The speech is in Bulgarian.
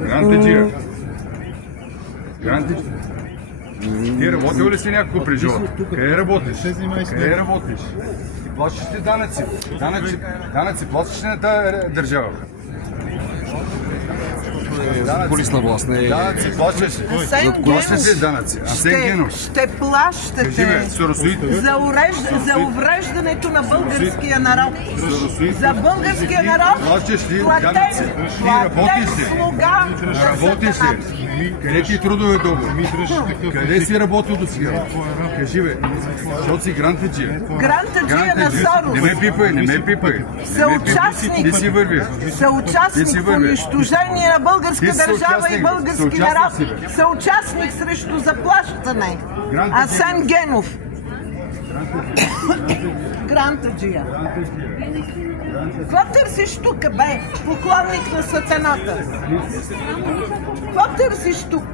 Грантаджия. Ти работил ли си някакво при живота? Къде работиш? Къде работиш? Ти плащаш ли данъци? Данъци плащаш ли на тази държава? Колисна власт, не е... Данъци плащаш ли? Плащаш ли данъци? Асен Генов. Ще плащате за увреждането на българския народ. За българския народ плащаш ли данъци? Работиш ли? Къде ти е трудове договор? Къде си работил до сега? Кажи бе, защото си грантаджия. Грантаджия на Сорос. Не ме пипай. Съучастник. Ти си върви. Съучастник в унищожение на българска държава и български народ. Съучастник срещу заплащане. Асен Генов. Грантаджия. Какво търсиш тук, бе? Поклонник на сатаната. Какво търсиш тук?